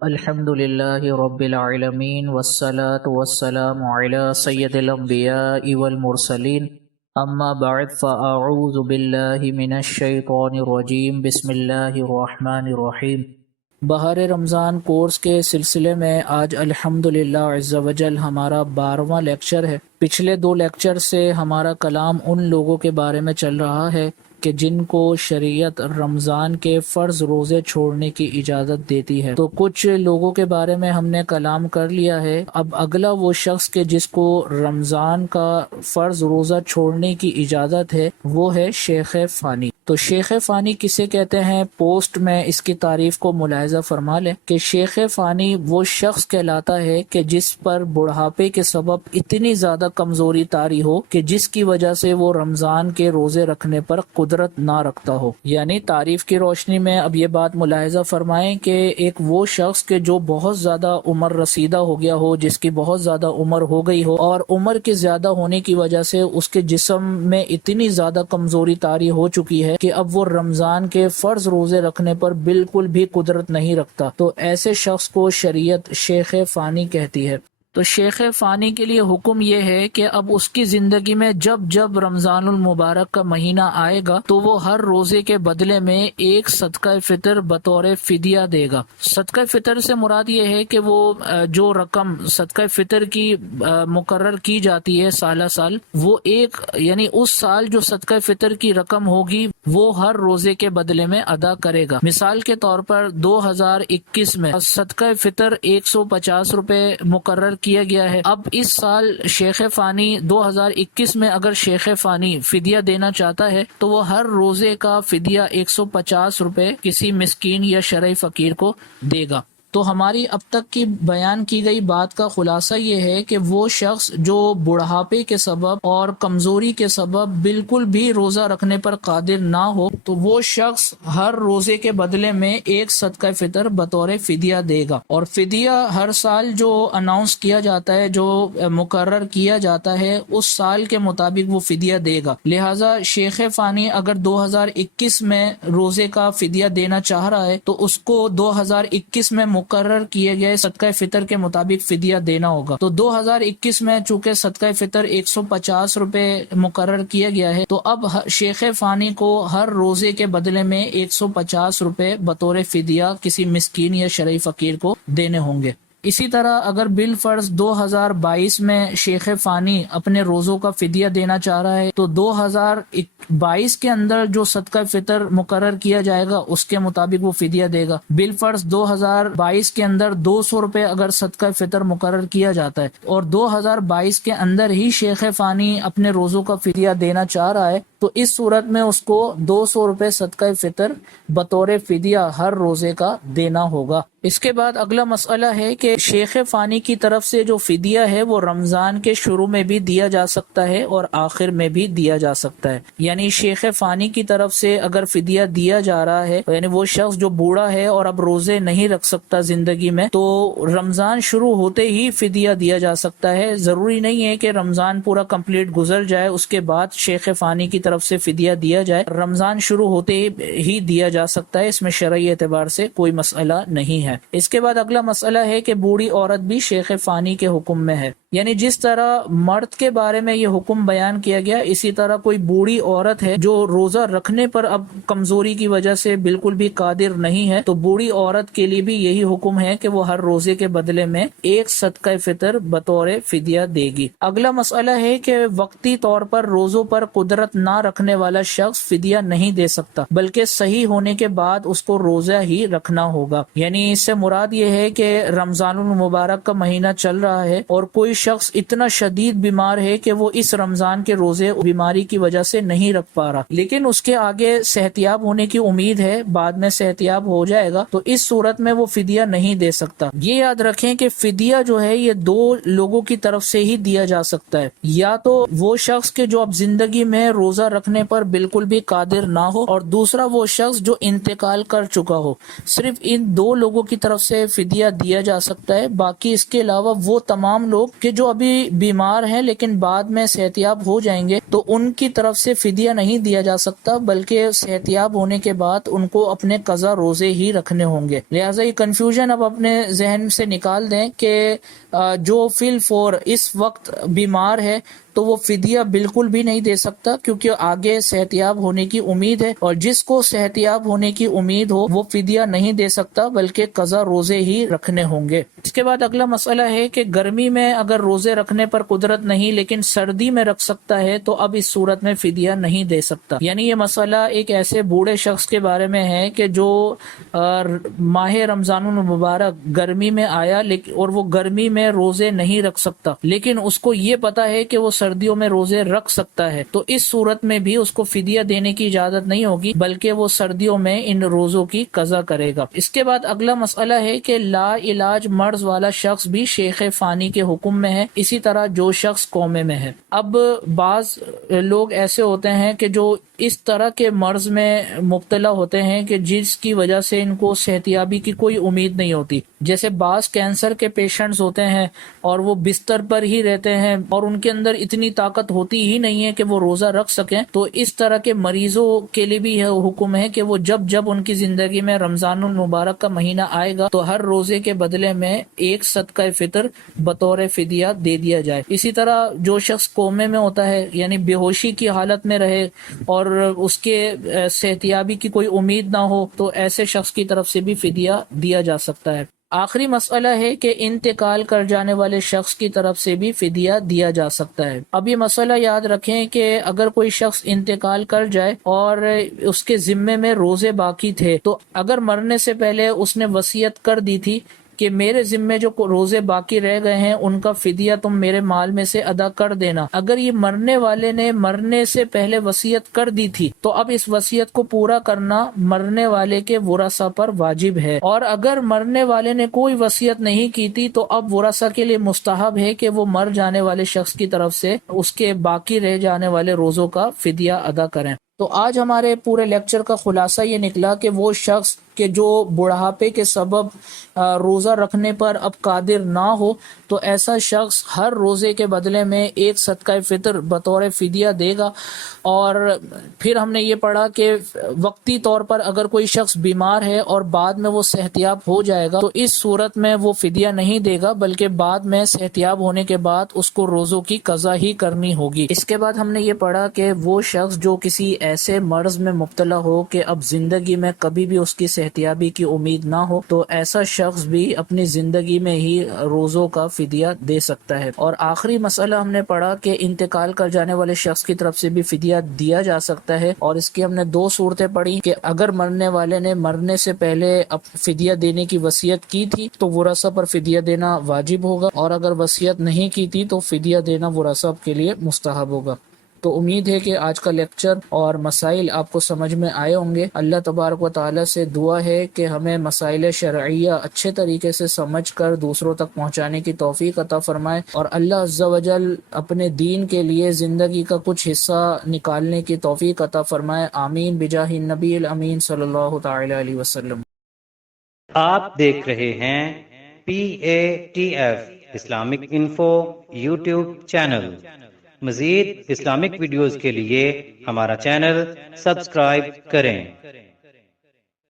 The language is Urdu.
الحمد لله رب العالمين والصلاة والسلام على سيد الأنبياء والمرسلين أما بعد فأعوذ بالله من الشيطان الرجيم بسم الله الرحمن الرحيم۔ بہار رمضان کورس کے سلسلے میں آج الحمدللہ عز وجل ہمارا 12واں لیکچر ہے۔ پچھلے 2 لیکچر سے ہمارا کلام ان لوگوں کے بارے میں چل رہا ہے کہ جن کو شریعت رمضان کے فرض روزے چھوڑنے کی اجازت دیتی ہے۔ تو کچھ لوگوں کے بارے میں ہم نے کلام کر لیا ہے۔ اب اگلا وہ شخص کہ جس کو رمضان کا فرض روزہ چھوڑنے کی اجازت ہے وہ ہے شیخ فانی۔ تو شیخ فانی کسے کہتے ہیں؟ پوسٹ میں اس کی تعریف کو ملاحظہ فرما لیں کہ شیخ فانی وہ شخص کہلاتا ہے کہ جس پر بڑھاپے کے سبب اتنی زیادہ کمزوری طاری ہو کہ جس کی وجہ سے وہ رمضان کے روزے رکھنے پر قدرت نہ رکھتا ہو۔ یعنی تعریف کی روشنی میں اب یہ بات ملاحظہ فرمائیں کہ ایک وہ شخص کہ جو بہت زیادہ عمر رسیدہ ہو گیا ہو، جس کی بہت زیادہ عمر ہو گئی ہو، اور عمر کے زیادہ ہونے کی وجہ سے اس کے جسم میں اتنی زیادہ کمزوری طاری ہو چکی ہے کہ اب وہ رمضان کے فرض روزے رکھنے پر بالکل بھی قدرت نہیں رکھتا، تو ایسے شخص کو شریعت شیخ فانی کہتی ہے۔ تو شیخ فانی کے لیے حکم یہ ہے کہ اب اس کی زندگی میں جب جب رمضان المبارک کا مہینہ آئے گا تو وہ ہر روزے کے بدلے میں ایک صدقہ فطر بطور فدیہ دے گا۔ صدقہ فطر سے مراد یہ ہے کہ وہ جو رقم صدقہ فطر کی مقرر کی جاتی ہے سالہ سال، وہ ایک یعنی اس سال جو صدقہ فطر کی رقم ہوگی وہ ہر روزے کے بدلے میں ادا کرے گا۔ مثال کے طور پر 2021 میں صدقہ فطر 150 روپے مقرر کیا گیا ہے۔ اب اس سال شیخ فانی 2021 میں اگر شیخ فانی فدیہ دینا چاہتا ہے تو وہ ہر روزے کا فدیہ 150 روپے کسی مسکین یا شرعی فقیر کو دے گا۔ تو ہماری اب تک کی بیان کی گئی بات کا خلاصہ یہ ہے کہ وہ شخص جو بڑھاپے کے سبب اور کمزوری کے سبب بالکل بھی روزہ رکھنے پر قادر نہ ہو تو وہ شخص ہر روزے کے بدلے میں ایک صدقہ فطر بطور فدیہ دے گا، اور فدیہ ہر سال جو اناؤنس کیا جاتا ہے، جو مقرر کیا جاتا ہے، اس سال کے مطابق وہ فدیہ دے گا۔ لہٰذا شیخ فانی اگر 2021 میں روزے کا فدیہ دینا چاہ رہا ہے تو اس کو 2021 میں مقرر کیے گئے صدقہ فطر کے مطابق فدیہ دینا ہوگا۔ تو 2021 میں چونکہ صدقہ فطر 150 روپے مقرر کیا گیا ہے تو اب شیخ فانی کو ہر روزے کے بدلے میں 150 روپے بطور فدیہ کسی مسکین یا شرعی فقیر کو دینے ہوں گے۔ اسی طرح اگر بالفرض 2022 میں شیخ فانی اپنے روزوں کا فدیہ دینا چاہ رہا ہے تو 2022 کے اندر جو صدقہ فطر مقرر کیا جائے گا اس کے مطابق وہ فدیہ دے گا۔ بالفرض 2022 کے اندر 200 روپے اگر صدقہ فطر مقرر کیا جاتا ہے اور 2022 کے اندر ہی شیخ فانی اپنے روزوں کا فدیہ دینا چاہ رہا ہے تو اس صورت میں اس کو 200 روپے صدقہ فطر بطور فدیہ ہر روزے کا دینا ہوگا۔ اس کے بعد اگلا مسئلہ ہے کہ شیخ فانی کی طرف سے جو فدیہ ہے وہ رمضان کے شروع میں بھی دیا جا سکتا ہے اور آخر میں بھی دیا جا سکتا ہے۔ یعنی شیخ فانی کی طرف سے اگر فدیہ دیا جا رہا ہے، یعنی وہ شخص جو بوڑھا ہے اور اب روزے نہیں رکھ سکتا زندگی میں، تو رمضان شروع ہوتے ہی فدیہ دیا جا سکتا ہے۔ ضروری نہیں ہے کہ رمضان پورا کمپلیٹ گزر جائے اس کے بعد شیخ فانی کی طرف سے فدیہ دیا جائے، رمضان شروع ہوتے ہی دیا جا سکتا ہے، اس میں شرعی اعتبار سے کوئی مسئلہ نہیں ہے۔ اس کے بعد اگلا مسئلہ ہے کہ بوڑھی عورت بھی شیخ فانی کے حکم میں ہے۔ یعنی جس طرح مرد کے بارے میں یہ حکم بیان کیا گیا، اسی طرح کوئی بوڑھی عورت ہے جو روزہ رکھنے پر اب کمزوری کی وجہ سے بالکل بھی قادر نہیں ہے، تو بوڑھی عورت کے لیے بھی یہی حکم ہے کہ وہ ہر روزے کے بدلے میں ایک صدقہ فطر بطور فدیہ دے گی۔ اگلا مسئلہ ہے کہ وقتی طور پر روزوں پر قدرت نہ رکھنے والا شخص فدیہ نہیں دے سکتا، بلکہ صحیح ہونے کے بعد اس کو روزہ ہی رکھنا ہوگا۔ یعنی اس سے مراد یہ ہے کہ رمضان المبارک کا مہینہ چل رہا ہے اور کوئی شخص اتنا شدید بیمار ہے کہ وہ اس رمضان کے روزے بیماری کی وجہ سے نہیں رکھ پا رہا، لیکن اس کے آگے صحتیاب ہونے کی امید ہے، بعد میں صحتیاب ہو جائے گا، تو اس صورت میں وہ فدیہ نہیں دے سکتا۔ یہ یاد رکھیں کہ فدیہ جو ہے یہ 2 لوگوں کی طرف سے ہی دیا جا سکتا ہے، یا تو وہ شخص کے جو اب زندگی میں روزہ رکھنے پر بالکل بھی قادر نہ ہو، اور دوسرا وہ شخص جو انتقال کر چکا ہو۔ صرف ان 2 لوگوں کی طرف سے فدیہ دیا جا سکتا ہے، باقی اس کے علاوہ وہ تمام لوگ کہ کہ جو ابھی بیمار ہیں لیکن بعد میں صحت یاب ہو جائیں گے تو ان کی طرف سے فدیہ نہیں دیا جا سکتا، بلکہ صحت یاب ہونے کے بعد ان کو اپنے قضا روزے ہی رکھنے ہوں گے۔ لہٰذا یہ کنفیوژن اب اپنے ذہن سے نکال دیں کہ جو فی الفور اس وقت بیمار ہے تو وہ فدیہ بالکل بھی نہیں دے سکتا، کیونکہ آگے صحت یاب ہونے کی امید ہے، اور جس کو صحت یاب ہونے کی امید ہو وہ فدیہ نہیں دے سکتا بلکہ قضا روزے ہی رکھنے ہوں گے۔ اس کے بعد اگلا مسئلہ ہے کہ گرمی میں اگر روزے رکھنے پر قدرت نہیں لیکن سردی میں رکھ سکتا ہے تو اب اس صورت میں فدیہ نہیں دے سکتا۔ یعنی یہ مسئلہ ایک ایسے بوڑھے شخص کے بارے میں ہے کہ جو ماہ رمضان المبارک گرمی میں آیا اور وہ گرمی میں روزے نہیں رکھ سکتا، لیکن اس کو یہ پتا ہے کہ وہ سردیوں میں روزے رکھ سکتا ہے، تو اس صورت میں بھی اس کو فدیہ دینے کی اجازت نہیں ہوگی بلکہ وہ سردیوں میں ان روزوں کی قضا کرے گا۔ اس کے بعد اگلا مسئلہ ہے کہ لا علاج مرض والا شخص بھی شیخ فانی کے حکم میں ہے، اسی طرح جو شخص کومے میں ہے۔ اب بعض لوگ ایسے ہوتے ہیں کہ جو اس طرح کے مرض میں مبتلا ہوتے ہیں کہ جس کی وجہ سے ان کو صحتیابی کی کوئی امید نہیں ہوتی، جیسے بعض کینسر کے پیشنٹس ہوتے ہیں اور وہ بستر پر ہی رہتے ہیں اور ان کے اندر اتنی طاقت ہوتی ہی نہیں ہے کہ وہ روزہ رکھ سکیں، تو اس طرح کے مریضوں کے لیے بھی یہ حکم ہے کہ وہ جب ان کی زندگی میں رمضان المبارک کا مہینہ آئے گا تو ہر روزے کے بدلے میں ایک صدقہ فطر بطور فدیہ دے دیا جائے۔ اسی طرح جو شخص کومے میں ہوتا ہے یعنی بے ہوشی کی حالت میں رہے اور اس کے صحتیابی کی کوئی امید نہ ہو تو ایسے شخص کی طرف سے بھی فدیہ دیا جا سکتا ہے۔ آخری مسئلہ ہے کہ انتقال کر جانے والے شخص کی طرف سے بھی فدیہ دیا جا سکتا ہے۔ اب یہ مسئلہ یاد رکھیں کہ اگر کوئی شخص انتقال کر جائے اور اس کے ذمے میں روزے باقی تھے تو اگر مرنے سے پہلے اس نے وصیت کر دی تھی کہ میرے ذمے جو روزے باقی رہ گئے ہیں ان کا فدیہ تم میرے مال میں سے ادا کر دینا، اگر یہ مرنے والے نے مرنے سے پہلے وصیت کر دی تھی تو اب اس وصیت کو پورا کرنا مرنے والے کے ورثاء پر واجب ہے، اور اگر مرنے والے نے کوئی وصیت نہیں کی تھی تو اب ورثاء کے لیے مستحب ہے کہ وہ مر جانے والے شخص کی طرف سے اس کے باقی رہ جانے والے روزوں کا فدیہ ادا کریں۔ تو آج ہمارے پورے لیکچر کا خلاصہ یہ نکلا کہ وہ شخص کہ جو بڑھاپے کے سبب روزہ رکھنے پر اب قادر نہ ہو تو ایسا شخص ہر روزے کے بدلے میں ایک صدقہ فطر بطور فدیہ دے گا۔ اور پھر ہم نے یہ پڑھا کہ وقتی طور پر اگر کوئی شخص بیمار ہے اور بعد میں وہ صحتیاب ہو جائے گا تو اس صورت میں وہ فدیہ نہیں دے گا بلکہ بعد میں صحتیاب ہونے کے بعد اس کو روزوں کی قضا ہی کرنی ہوگی۔ اس کے بعد ہم نے یہ پڑھا کہ وہ شخص جو کسی ایسے مرض میں مبتلا ہو کہ اب زندگی میں کبھی بھی اس کی صحتیابی کی امید نہ ہو تو ایسا شخص بھی اپنی زندگی میں ہی روزوں کا فدیہ دے سکتا ہے۔ اور آخری مسئلہ ہم نے پڑھا کہ انتقال کر جانے والے شخص کی طرف سے بھی فدیہ دیا جا سکتا ہے، اور اس کی ہم نے دو صورتیں پڑھی کہ اگر مرنے والے نے مرنے سے پہلے فدیہ دینے کی وصیت کی تھی تو ورثاء پر فدیہ دینا واجب ہوگا، اور اگر وصیت نہیں کی تھی تو فدیہ دینا ورثاء کے لیے مستحب ہوگا۔ تو امید ہے کہ آج کا لیکچر اور مسائل آپ کو سمجھ میں آئے ہوں گے۔ اللہ تبارک و تعالی سے دعا ہے کہ ہمیں مسائل شرعیہ اچھے طریقے سے سمجھ کر دوسروں تک پہنچانے کی توفیق عطا فرمائے، اور اللہ عز و جل اپنے دین کے لیے زندگی کا کچھ حصہ نکالنے کی توفیق عطا فرمائے۔ آمین بجاہ النبی الامین صلی اللہ تعالی علیہ وسلم۔ آپ دیکھ رہے ہیں PATF Islamic info YouTube channel. مزید اسلامک ویڈیوز کے لیے ہمارا چینل سبسکرائب کریں۔